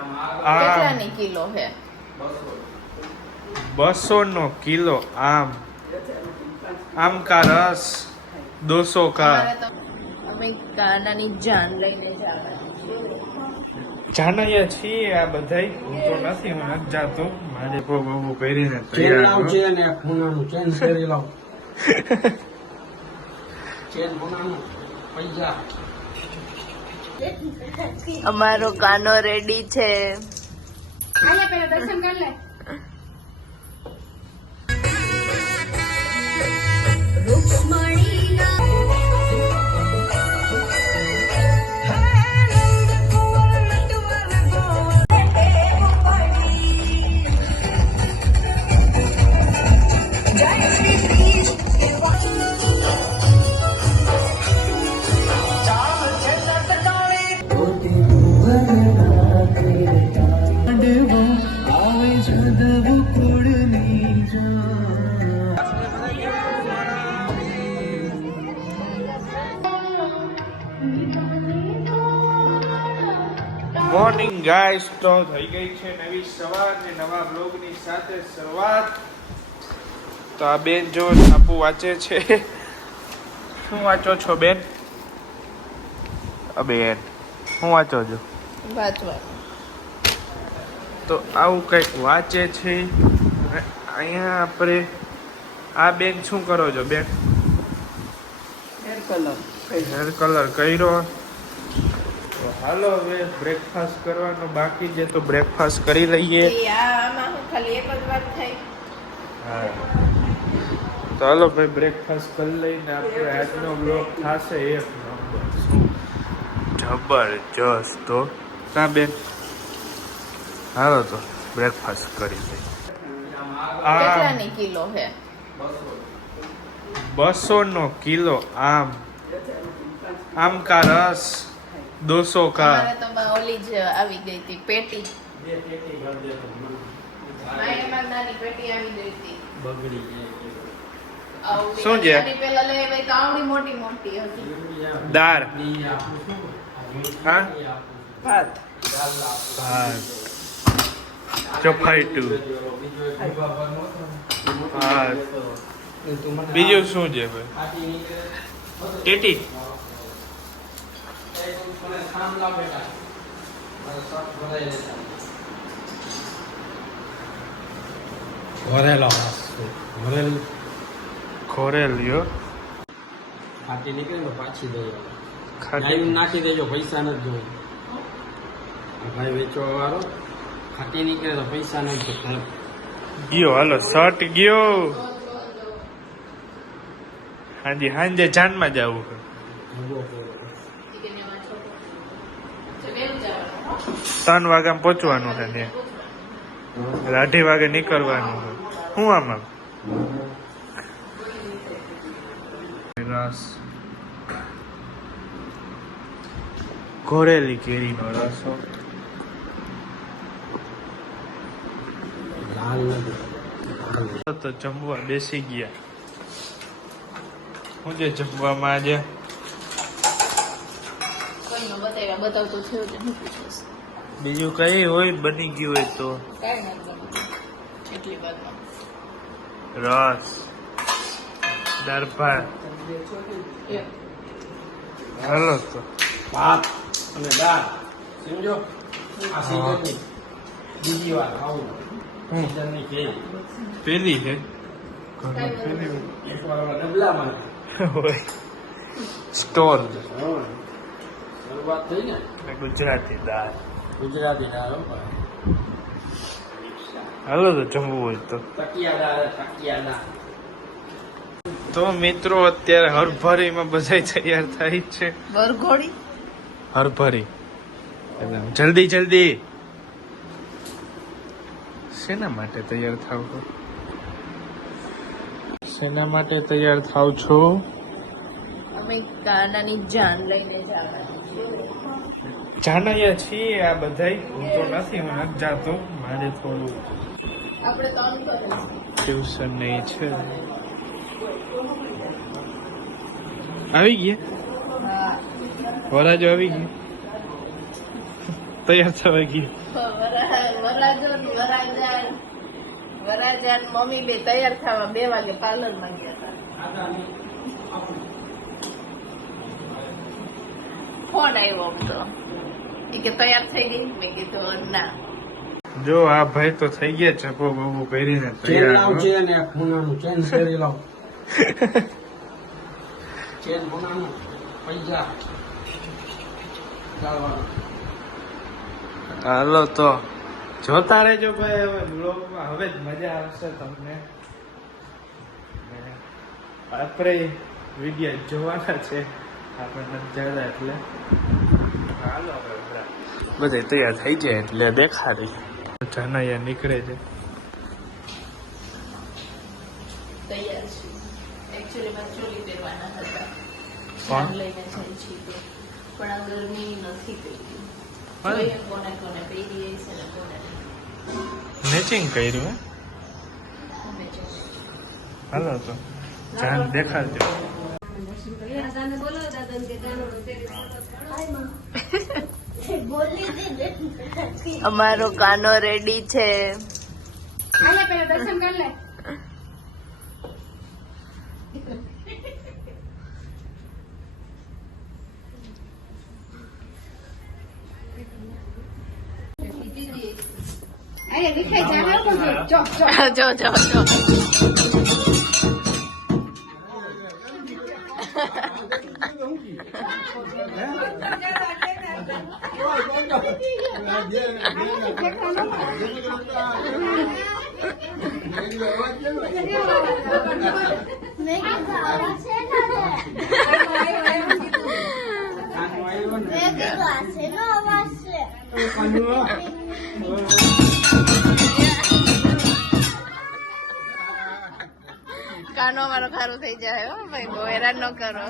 કેટલાની kilo છે? 200 kilo આમ का रस 200 का અમે કાનાની જાન લઈને જવાના જાનૈયા છીએ આ બધાય હું તો નથી હું નથી જાતો મારે બહુ પહેરીને ચેન લાવ છે ને ખૂણાનું ચેન પહેરી લાવ ચેન ખૂણાનું પૈસા અમારો કાનો રેડી છે. દર્શન કરી લે. મોર્નિંગ ગાઈસ, તો થઈ ગઈ છે નવી સવાર ને નવા બ્લોગની સાથે શરૂઆત. તો આ બેન જો છાપુ વાંચે છે. શું વાંચો છો બેન? બેન શું વાંચો છો? વાંચવા તો આવું કંઈક વાંચે છે. અહીંયા આપણે આ બેન શું કરો છો બેન? હેર કલર કર્યો. તો હાલો હવે બ્રેકફાસ્ટ કરવાનો બાકી છે તો બ્રેકફાસ્ટ કરી લઈએ. આમાં હું ખાલી એક જ વાત થઈ. હા, તો હાલો ભાઈ બ્રેકફાસ્ટ કરી લઈને આપણે આજનો બ્લોગ થશે એક નંબર. શું જબરજસ્ત. તો કા બેન હાલો તો બ્રેકફાસ્ટ કરી લઈએ. કેટલાની કિલો છે? 200 કિલો આમ का रस 200 का અમારે તો ઓલી જ આવી ગઈ હતી પેટી. એમાં નાની પેટી આવી ગઈ હતી. આવડી શું છે? નાની પેલા લે ભાઈ કાવડી મોટી મોટી હતી. દાળ હા ભાત ભાત ચોફાઈટું ભાત. બીજું શું છે ભાઈ? ટેટી ભરેલો ભરેલ ખોરેલિયો ફાટી નીકળે તો પાછી દઈ ખાટી નાખી દેજો, પૈસા નથી જોઈ. ભાઈ વેચવા વાળો ફાટી નીકળે તો પૈસા નથી જોઈ. ગયો. હાલો શર્ટ ગયો. હાજી હાંજે જાનમાં જવું છે. 3 વાગ્યામાં પહોંચવાનું છે ને 2:30 વાગે નીકળવાનું છે. શું આમાં રસ ઘોરેલી કેરીનો રસો. લાલ નથી. તો જમવા બેસી ગયા. શું છે જમવામાં આજે? કોઈનો બતાવ્યા બતાવતું થયું છે. હું પૂછીશ બીજું કઈ હોય બની ગયું હોય તો કાંઈ નથી બન્યું એટલી વારમાં. રસ દાળ ભાત. હાલો તો ભાત અને દાળ સમજો. આ સીઝનની બીજી વાર આવું સીઝનની કેરી પેલી છે એકવાર ડબલામાં હોય સ્ટોર. શરૂઆત થઈ ને ગુજરાતી દાળ. ગુજરાતી દાળ હો ભાઈ. હાલો તો જમવું હોય તો. તકિયા દાળ. તો મિત્રો અત્યારે હરભરીમાં બધા તૈયાર થાય છે. વરઘોડી હરભરી જલ્દી જલ્દી. શેના માટે તૈયાર થાવ છો? શેના માટે તૈયાર થાવ છો? અમે કાનાની જાન લઈને જવાના જાનૈયા છીએ આ બધાય હું તો નથી હું નથી જાતો મારે થોડું આપણે તો અંકલ ટ્યુશન નહીં છે. આવી ગયા હા વરાજો આવી ગયા તૈયાર થવા ગઈ. વરાજાન મમ્મી બે તૈયાર થવા 2 વાગે પાર્લર માં ગયા હતા. ફોન આવ્યો તો ઈ કે તૈયાર થઈ ગઈ. મેં કીધું ના. જો આ ભાઈ તો થઈ ગયા ચપો બબુ પહેરીને ચેન લાવ તૈયાર. ચેન એક ખૂણાનું ચેન પહેરી લાવ ચેન ખૂણાનું પૈસા ચાલવાનું. હાલો તો જોતા રહેજો ભાઈ. હવે બ્લોગમાં હવે જ મજા આવશે તમને. આપણે વિડીયો જોવાના છે, આપણે નથી જતા એટલે હાલો બધા તૈયાર થઈ જાય એટલે દેખાડી. જાનૈયા નીકળે છે. તૈયાર છું. એકચ્યુઅલી મારે ચોલી પહેરવાના હતા. કોણ? લઈને જઈ છીએ પણ આ ગરમી નથી કરી. હા. જોઈએ કોને કોને પહેરી છે ને કોને મેચિંગ કર્યું હે. અમે જોઈએ. હાલો તો જાન દેખાડજો. અમારો કાનો રેડી છે. જો જો જો કાનો મારો ખારો થઈ જાય હો ભાઈ. બહુ હેરાન ન કરો.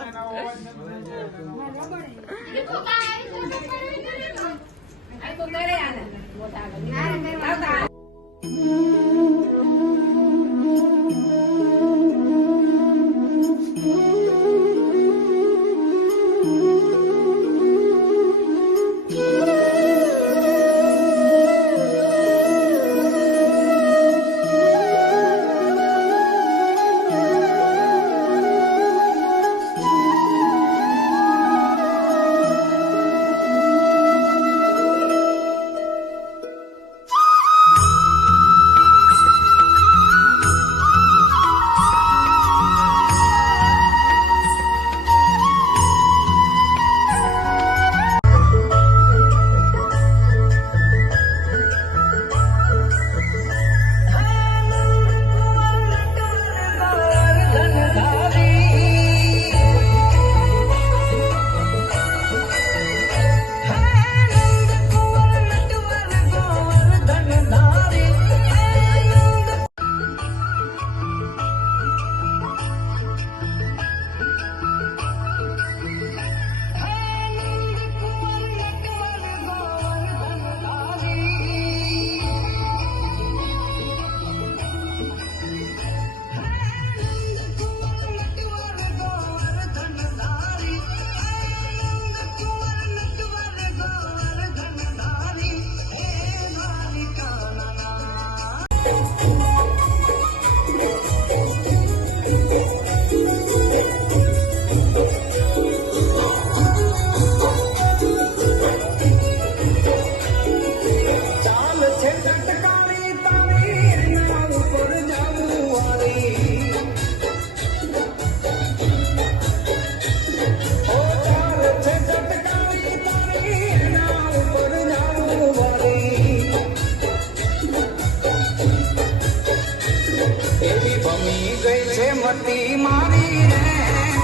મતી મારી રે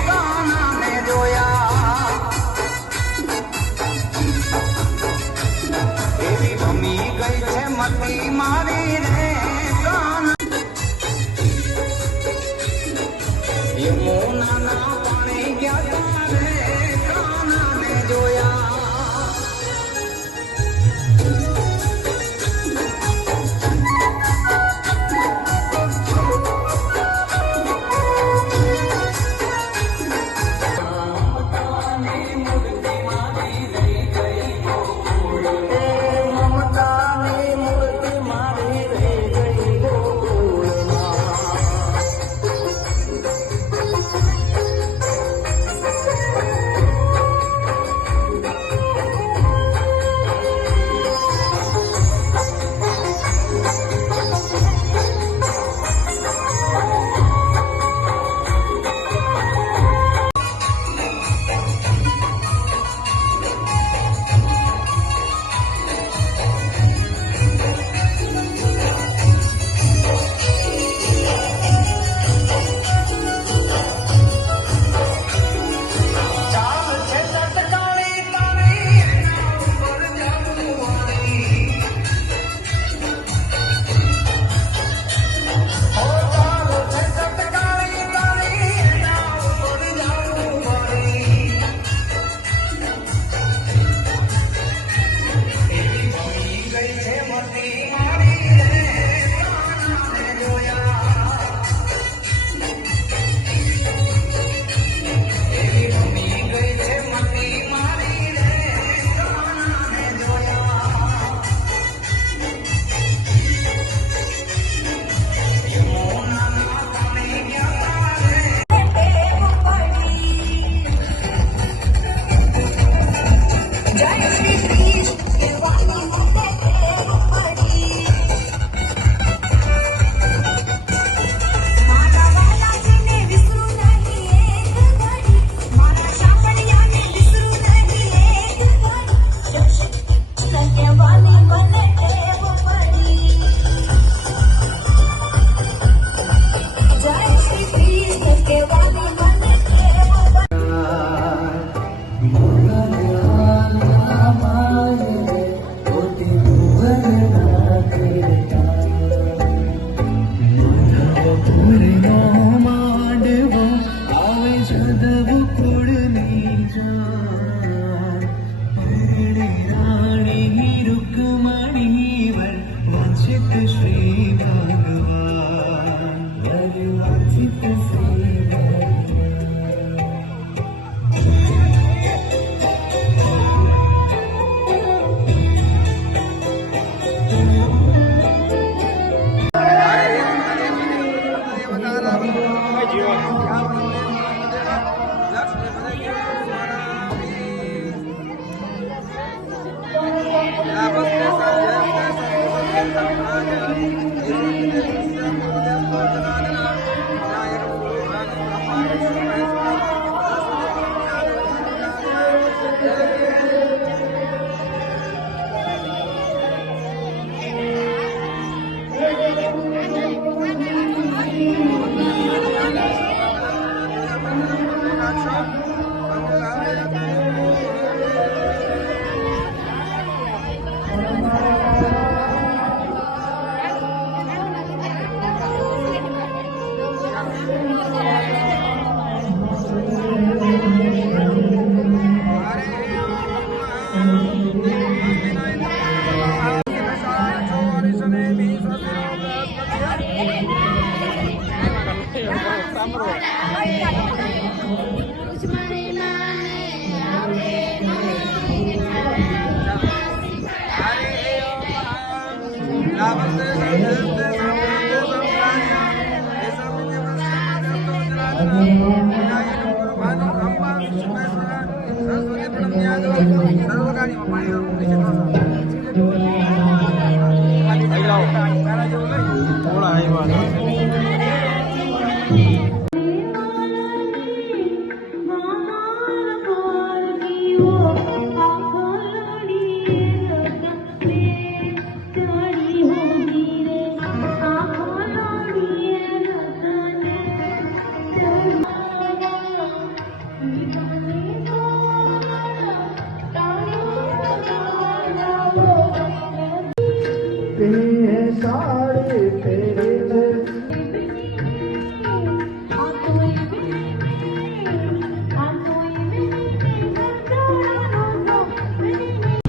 કાનાને જોયા એવી ભમી ગઈ છે મતી મારી રે કાના યમુનાના પાણી ગયા રે કાનાને જોયા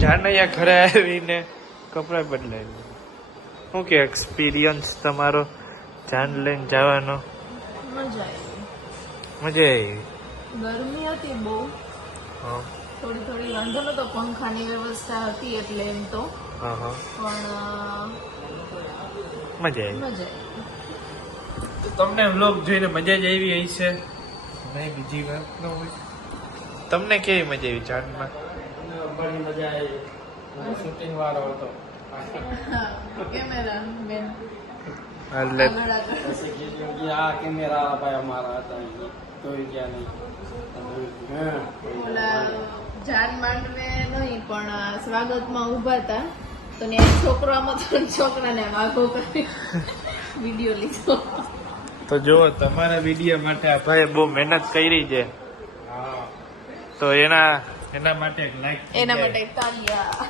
જાનૈયા ઘરે આવીને કપડાં બદલાવી. શું કે એક્સપિરિયન્સ તમારો જાન લઈને જવાનો? મજા આવી. મજા આવી. ગરમી હતી બહુ. હા થોડી થોડી વાંધો નતો, પંખાની વ્યવસ્થા હતી એટલે એમ તો. હા હા પણ મજા આવી. મજા આવી. તો તમને વ્લોગ જોઈને મજા જ આવી હશે નહીં? બીજી વાત ન હોય. તમને કેવી મજા આવી જાનમાં? બધી મજા આવી. શૂટિંગ વાળો હતો. કેમેરા મેન એટલે આગળ આગળ. પછી કીધું કે આ કેમેરા ભાઈ અમારા હતા જોઈ ગયા નહીં. હા. ઓલા જાન માંડવે નહીં પણ સ્વાગતમાં ઊભા હતા તો ને એક છોકરો આમાં તો છોકરાને વાઘો કરી વિડીયો લીધો. તો જો તમારા વિડીયો માટે આ ભાઈએ બહુ મહેનત કરી છે, હા. તો એના માટે એક લાઈક એના માટે તાળીયા.